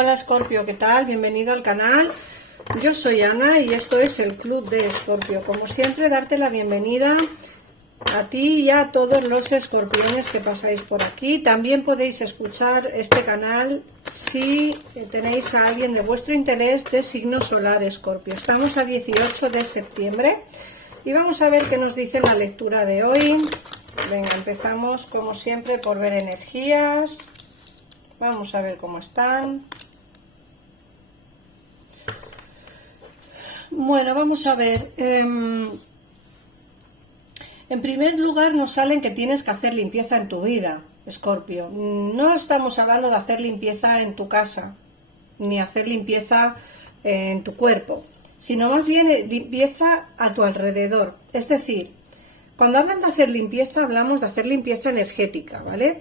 Hola Escorpio, ¿qué tal? Bienvenido al canal. Yo soy Ana y esto es el Club de Escorpio. Como siempre, darte la bienvenida a ti y a todos los escorpiones que pasáis por aquí. También podéis escuchar este canal si tenéis a alguien de vuestro interés de signo solar Escorpio. Estamos a 18 de septiembre y vamos a ver qué nos dice la lectura de hoy. Venga, empezamos como siempre por ver energías. Vamos a ver cómo están. Bueno, vamos a ver. En primer lugar nos salen que tienes que hacer limpieza en tu vida, Escorpio. No estamos hablando de hacer limpieza en tu casa, ni hacer limpieza en tu cuerpo, sino más bien limpieza a tu alrededor. Es decir, cuando hablan de hacer limpieza, hablamos de hacer limpieza energética, ¿vale?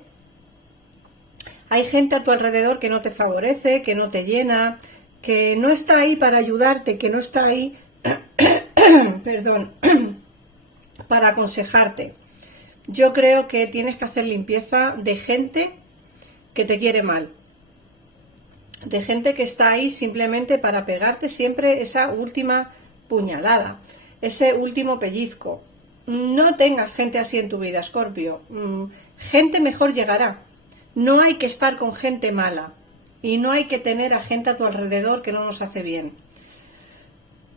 Hay gente a tu alrededor que no te favorece, que no te llena, que no está ahí para ayudarte, que no está ahí, perdón, para aconsejarte. Yo creo que tienes que hacer limpieza de gente que te quiere mal, de gente que está ahí simplemente para pegarte siempre esa última puñalada, ese último pellizco. No tengas gente así en tu vida, Escorpio. Gente mejor llegará. No hay que estar con gente mala y no hay que tener a gente a tu alrededor que no nos hace bien.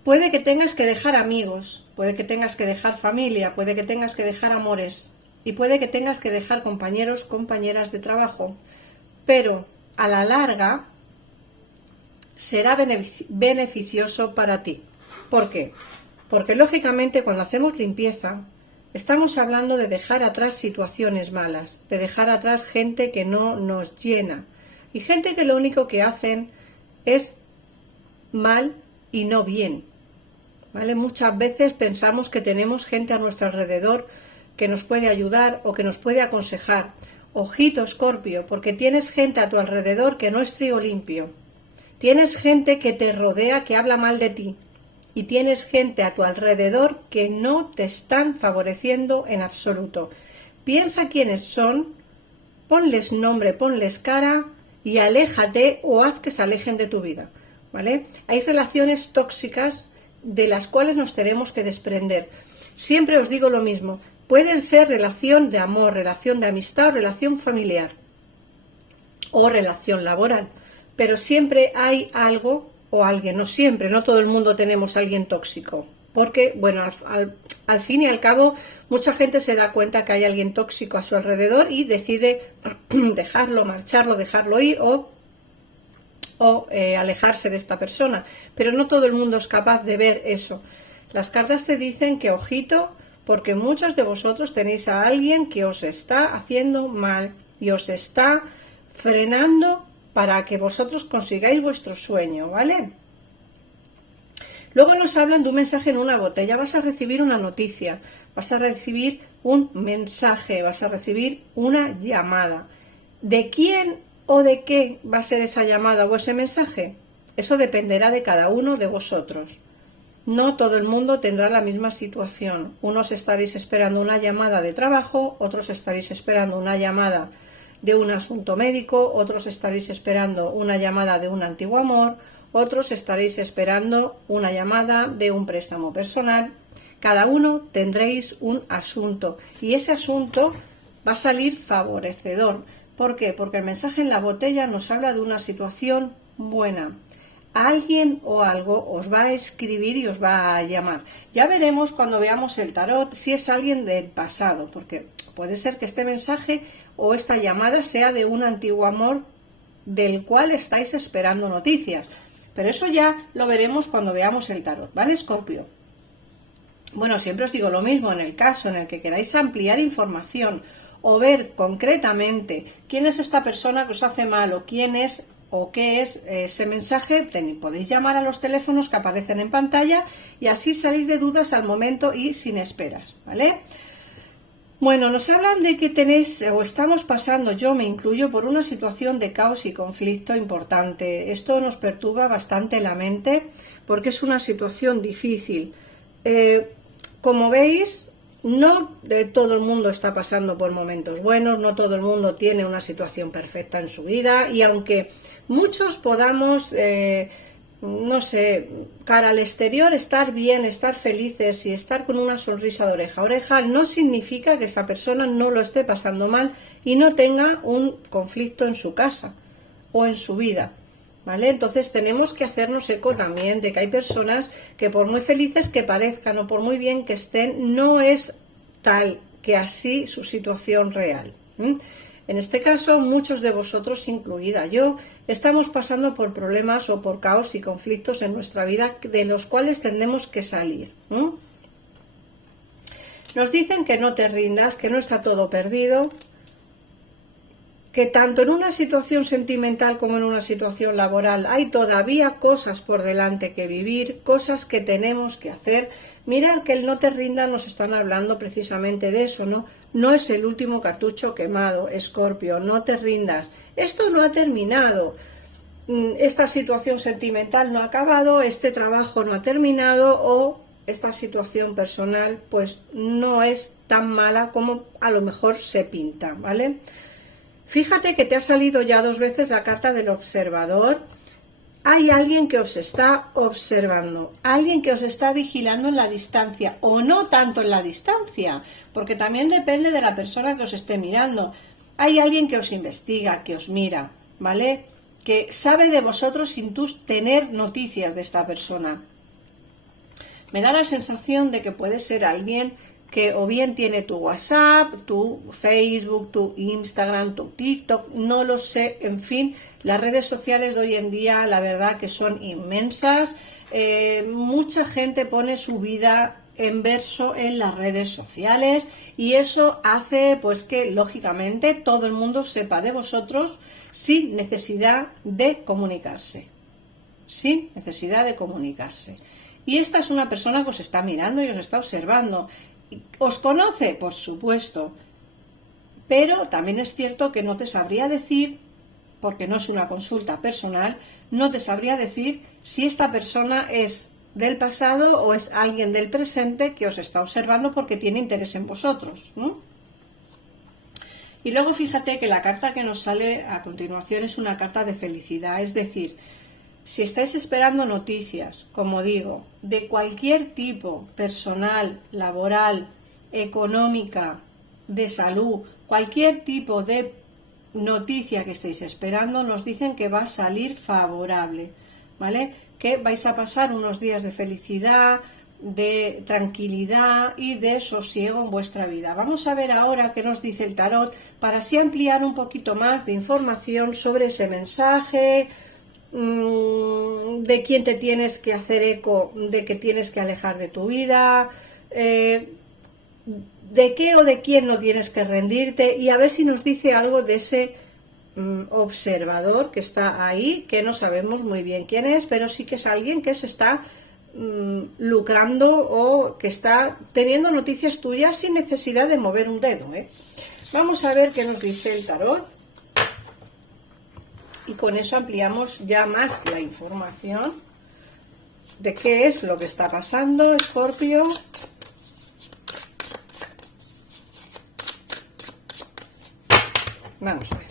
Puede que tengas que dejar amigos, puede que tengas que dejar familia, puede que tengas que dejar amores y puede que tengas que dejar compañeros, compañeras de trabajo, pero a la larga será beneficioso para ti. ¿Por qué? Porque lógicamente cuando hacemos limpieza estamos hablando de dejar atrás situaciones malas, de dejar atrás gente que no nos llena y gente que lo único que hacen es mal y no bien, ¿vale? Muchas veces pensamos que tenemos gente a nuestro alrededor que nos puede ayudar o que nos puede aconsejar. Ojito, Escorpio, porque tienes gente a tu alrededor que no es trigo limpio. Tienes gente que te rodea que habla mal de ti. Y tienes gente a tu alrededor que no te están favoreciendo en absoluto. Piensa quiénes son, ponles nombre, ponles cara y aléjate o haz que se alejen de tu vida, ¿vale? Hay relaciones tóxicas de las cuales nos tenemos que desprender. Siempre os digo lo mismo, pueden ser relación de amor, relación de amistad, relación familiar o relación laboral, pero siempre hay algo o alguien, no siempre, no todo el mundo tenemos a alguien tóxico, porque, bueno, al fin y al cabo, mucha gente se da cuenta que hay alguien tóxico a su alrededor y decide dejarlo, marcharlo, dejarlo ir o alejarse de esta persona, pero no todo el mundo es capaz de ver eso. Las cartas te dicen que ojito, porque muchos de vosotros tenéis a alguien que os está haciendo mal y os está frenando para que vosotros consigáis vuestro sueño, ¿vale? Luego nos hablan de un mensaje en una botella. Vas a recibir una noticia, vas a recibir un mensaje, vas a recibir una llamada. ¿De quién o de qué va a ser esa llamada o ese mensaje? Eso dependerá de cada uno de vosotros. No todo el mundo tendrá la misma situación. Unos estaréis esperando una llamada de trabajo, otros estaréis esperando una llamada de un asunto médico, otros estaréis esperando una llamada de un antiguo amor, otros estaréis esperando una llamada de un préstamo personal. Cada uno tendréis un asunto y ese asunto va a salir favorecedor. ¿Por qué? Porque el mensaje en la botella nos habla de una situación buena. Alguien o algo os va a escribir y os va a llamar. Ya veremos cuando veamos el tarot si es alguien del pasado, porque puede ser que este mensaje o esta llamada sea de un antiguo amor del cual estáis esperando noticias. Pero eso ya lo veremos cuando veamos el tarot, ¿vale, Escorpio? Bueno, siempre os digo lo mismo, en el caso en el que queráis ampliar información o ver concretamente quién es esta persona que os hace mal o quién es o qué es ese mensaje, podéis llamar a los teléfonos que aparecen en pantalla y así salís de dudas al momento y sin esperas, ¿vale? Bueno, nos hablan de que tenéis o estamos pasando, yo me incluyo, por una situación de caos y conflicto importante. Esto nos perturba bastante la mente porque es una situación difícil. Como veis, No de todo el mundo está pasando por momentos buenos, no todo el mundo tiene una situación perfecta en su vida, y aunque muchos podamos, no sé, cara al exterior estar bien, estar felices y estar con una sonrisa de oreja a oreja, no significa que esa persona no lo esté pasando mal y no tenga un conflicto en su casa o en su vida. ¿Vale? Entonces tenemos que hacernos eco también de que hay personas que por muy felices que parezcan o por muy bien que estén, no es tal que así su situación real. En este caso, muchos de vosotros, incluida yo, estamos pasando por problemas o por caos y conflictos en nuestra vida de los cuales tenemos que salir. Nos dicen que no te rindas, que no está todo perdido, que tanto en una situación sentimental como en una situación laboral hay todavía cosas por delante que vivir, cosas que tenemos que hacer. Mirad que el no te rinda nos están hablando precisamente de eso, ¿no? No es el último cartucho quemado, Escorpio, no te rindas. Esto no ha terminado. Esta situación sentimental no ha acabado, este trabajo no ha terminado o esta situación personal pues no es tan mala como a lo mejor se pinta, ¿vale? Fíjate que te ha salido ya 2 veces la carta del observador. Hay alguien que os está observando, alguien que os está vigilando en la distancia, o no tanto en la distancia, porque también depende de la persona que os esté mirando. Hay alguien que os investiga, que os mira, ¿vale? Que sabe de vosotros sin tener noticias de esta persona. Me da la sensación de que puede ser alguien que o bien tiene tu WhatsApp, tu Facebook, tu Instagram, tu TikTok, no lo sé, en fin, las redes sociales de hoy en día la verdad que son inmensas, mucha gente pone su vida en verso en las redes sociales y eso hace pues que lógicamente todo el mundo sepa de vosotros sin necesidad de comunicarse, sin necesidad de comunicarse. Y esta es una persona que os está mirando y os está observando. ¿Os conoce? Por supuesto, pero también es cierto que no te sabría decir, porque no es una consulta personal, no te sabría decir si esta persona es del pasado o es alguien del presente que os está observando porque tiene interés en vosotros, ¿no? Y luego fíjate que la carta que nos sale a continuación es una carta de felicidad, es decir, si estáis esperando noticias, como digo, de cualquier tipo, personal, laboral, económica, de salud, cualquier tipo de noticia que estéis esperando, nos dicen que va a salir favorable, ¿vale? Que vais a pasar unos días de felicidad, de tranquilidad y de sosiego en vuestra vida. Vamos a ver ahora qué nos dice el tarot para así ampliar un poquito más de información sobre ese mensaje, de quién te tienes que hacer eco, de que tienes que alejar de tu vida, de qué o de quién no tienes que rendirte, y a ver si nos dice algo de ese observador que está ahí, que no sabemos muy bien quién es, pero sí que es alguien que se está lucrando o que está teniendo noticias tuyas sin necesidad de mover un dedo, ¿eh? Vamos a ver qué nos dice el tarot. Y con eso ampliamos ya más la información de qué es lo que está pasando, Escorpio. Vamos a ver.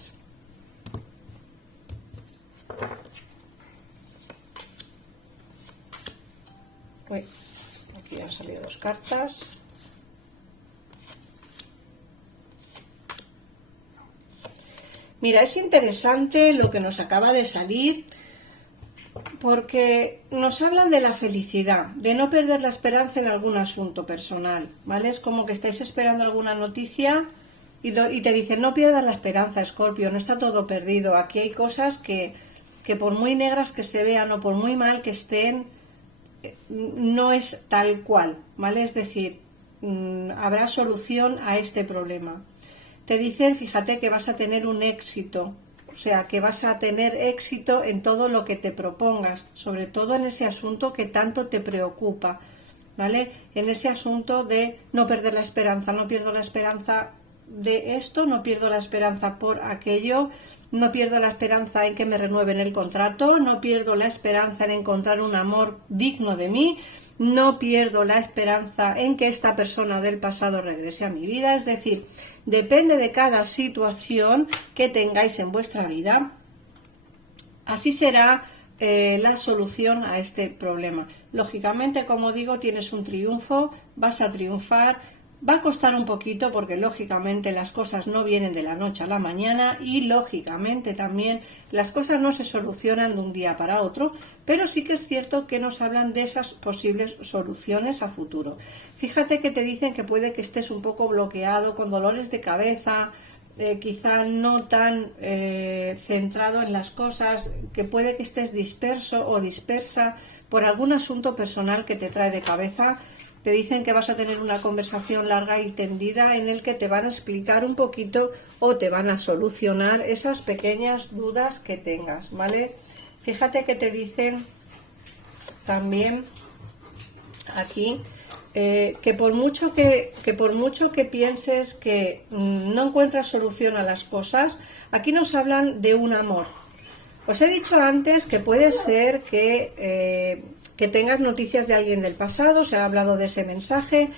Uy, aquí han salido 2 cartas. Mira, es interesante lo que nos acaba de salir porque nos hablan de la felicidad, de no perder la esperanza en algún asunto personal, ¿vale? Es como que estáis esperando alguna noticia y te dicen, no pierdas la esperanza, Escorpio, no está todo perdido. Aquí hay cosas que por muy negras que se vean o por muy mal que estén, no es tal cual, ¿vale? Es decir, habrá solución a este problema. Te dicen, fíjate, que vas a tener un éxito, o sea, que vas a tener éxito en todo lo que te propongas, sobre todo en ese asunto que tanto te preocupa, ¿vale? En ese asunto de no perder la esperanza, no pierdo la esperanza de esto, no pierdo la esperanza por aquello, no pierdo la esperanza en que me renueven el contrato, no pierdo la esperanza en encontrar un amor digno de mí. no pierdo la esperanza en que esta persona del pasado regrese a mi vida. Es decir, depende de cada situación que tengáis en vuestra vida, así será la solución a este problema. Lógicamente, como digo, tienes un triunfo, vas a triunfar. Va a costar un poquito porque lógicamente las cosas no vienen de la noche a la mañana y lógicamente también las cosas no se solucionan de un día para otro, pero sí que es cierto que nos hablan de esas posibles soluciones a futuro. Fíjate que te dicen que puede que estés un poco bloqueado, con dolores de cabeza, quizá no tan centrado en las cosas, que puede que estés disperso o dispersa por algún asunto personal que te trae de cabeza. Te dicen que vas a tener una conversación larga y tendida en el que te van a explicar un poquito o te van a solucionar esas pequeñas dudas que tengas, ¿vale? Fíjate que te dicen también aquí que por mucho que pienses que no encuentras solución a las cosas, aquí nos hablan de un amor. Os he dicho antes que puede ser que tengas noticias de alguien del pasado, se ha hablado de ese mensaje,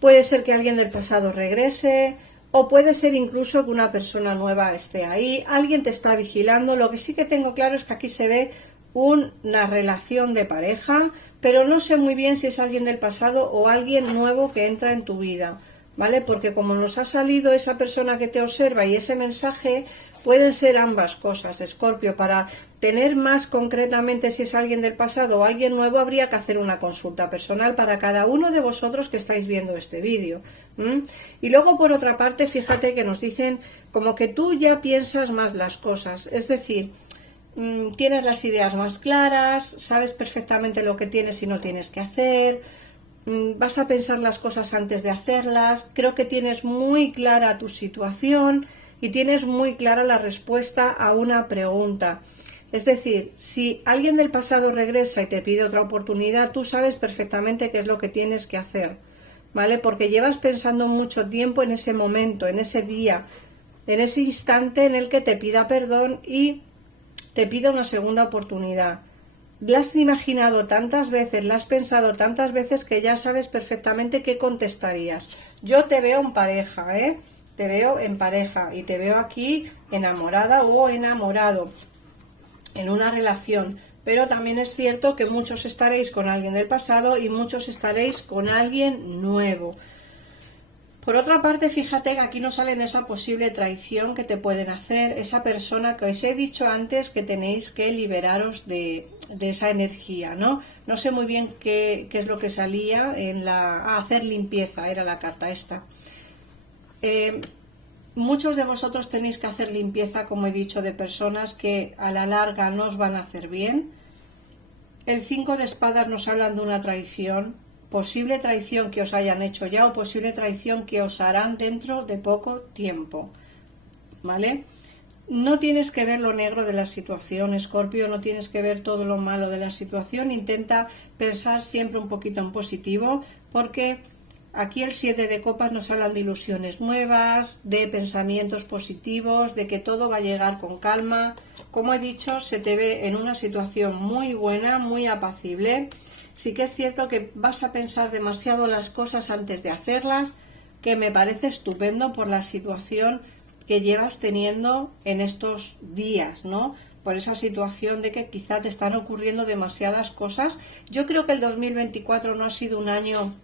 puede ser que alguien del pasado regrese, o puede ser incluso que una persona nueva esté ahí, alguien te está vigilando. Lo que sí que tengo claro es que aquí se ve una relación de pareja, pero no sé muy bien si es alguien del pasado o alguien nuevo que entra en tu vida, ¿vale? Porque como nos ha salido esa persona que te observa y ese mensaje, pueden ser ambas cosas, Escorpio. Para tener más concretamente si es alguien del pasado o alguien nuevo, habría que hacer una consulta personal para cada uno de vosotros que estáis viendo este vídeo. Y luego, por otra parte, fíjate que nos dicen como que tú ya piensas más las cosas, es decir, tienes las ideas más claras, sabes perfectamente lo que tienes y no tienes que hacer, vas a pensar las cosas antes de hacerlas, creo que tienes muy clara tu situación y tienes muy clara la respuesta a una pregunta. Es decir, si alguien del pasado regresa y te pide otra oportunidad, tú sabes perfectamente qué es lo que tienes que hacer, ¿vale? Porque llevas pensando mucho tiempo en ese momento, en ese día, en ese instante en el que te pida perdón y te pida una segunda oportunidad. La has imaginado tantas veces, la has pensado tantas veces que ya sabes perfectamente qué contestarías. Yo te veo en pareja, te veo en pareja y te veo aquí enamorada o enamorado en una relación, pero también es cierto que muchos estaréis con alguien del pasado y muchos estaréis con alguien nuevo. Por otra parte, fíjate que aquí nos sale esa posible traición que te pueden hacer, esa persona que os he dicho antes que tenéis que liberaros de esa energía, ¿no? No sé muy bien qué es lo que salía en hacer limpieza, era la carta esta. Muchos de vosotros tenéis que hacer limpieza, como he dicho, de personas que a la larga no os van a hacer bien. El 5 de espadas nos hablan de una traición, posible traición que os hayan hecho ya o posible traición que os harán dentro de poco tiempo, ¿vale? No tienes que ver lo negro de la situación, Escorpio, no tienes que ver todo lo malo de la situación, intenta pensar siempre un poquito en positivo, porque aquí el 7 de copas nos hablan de ilusiones nuevas, de pensamientos positivos, de que todo va a llegar con calma. Como he dicho, se te ve en una situación muy buena, muy apacible. Sí que es cierto que vas a pensar demasiado las cosas antes de hacerlas, que me parece estupendo por la situación que llevas teniendo en estos días, ¿no? Por esa situación de que quizá te están ocurriendo demasiadas cosas. Yo creo que el 2024 no ha sido un año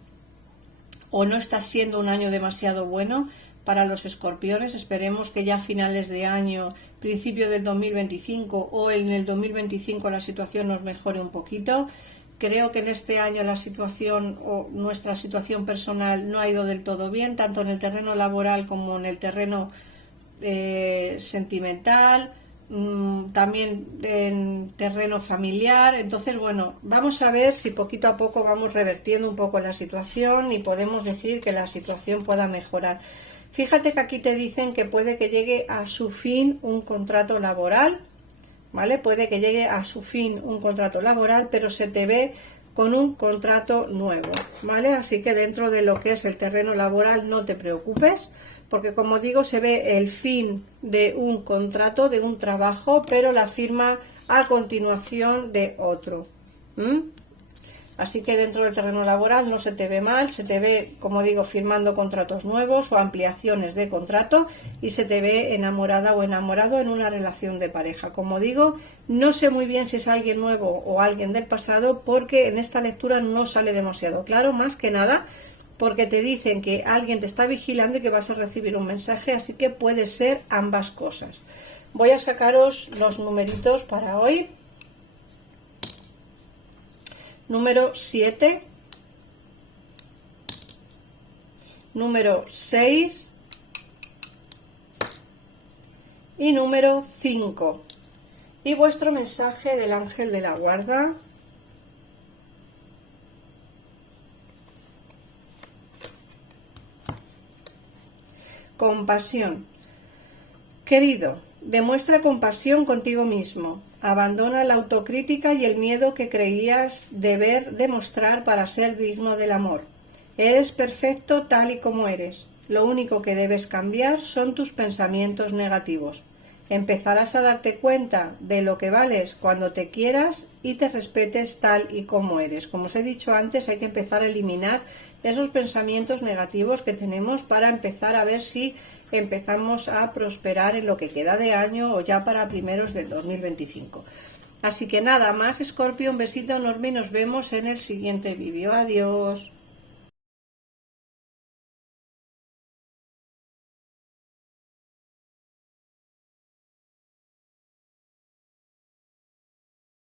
o no está siendo un año demasiado bueno para los escorpiones. Esperemos que ya a finales de año, principio del 2025 o en el 2025 la situación nos mejore un poquito. Creo que en este año la situación o nuestra situación personal no ha ido del todo bien, tanto en el terreno laboral como en el terreno sentimental, también en terreno familiar. Entonces, bueno, vamos a ver si poquito a poco vamos revertiendo un poco la situación y podemos decir que la situación pueda mejorar. Fíjate que aquí te dicen que puede que llegue a su fin un contrato laboral, ¿vale? Puede que llegue a su fin un contrato laboral, pero se te ve con un contrato nuevo, ¿vale? Así que dentro de lo que es el terreno laboral no te preocupes, porque como digo, se ve el fin de un contrato, de un trabajo, pero la firma a continuación de otro. Así que dentro del terreno laboral no se te ve mal, se te ve, como digo, firmando contratos nuevos o ampliaciones de contrato y se te ve enamorada o enamorado en una relación de pareja. Como digo, no sé muy bien si es alguien nuevo o alguien del pasado porque en esta lectura no sale demasiado claro, más que nada porque te dicen que alguien te está vigilando y que vas a recibir un mensaje, así que puede ser ambas cosas. Voy a sacaros los numeritos para hoy. Número 7, número 6 y número 5. Y vuestro mensaje del ángel de la guarda. Compasión. Querido, demuestra compasión contigo mismo. Abandona la autocrítica y el miedo que creías deber demostrar para ser digno del amor. Eres perfecto tal y como eres. Lo único que debes cambiar son tus pensamientos negativos. Empezarás a darte cuenta de lo que vales cuando te quieras y te respetes tal y como eres. Como os he dicho antes, hay que empezar a eliminar esos pensamientos negativos que tenemos para empezar a ver si empezamos a prosperar en lo que queda de año o ya para primeros del 2025. Así que nada más, Escorpio, un besito enorme y nos vemos en el siguiente vídeo. Adiós.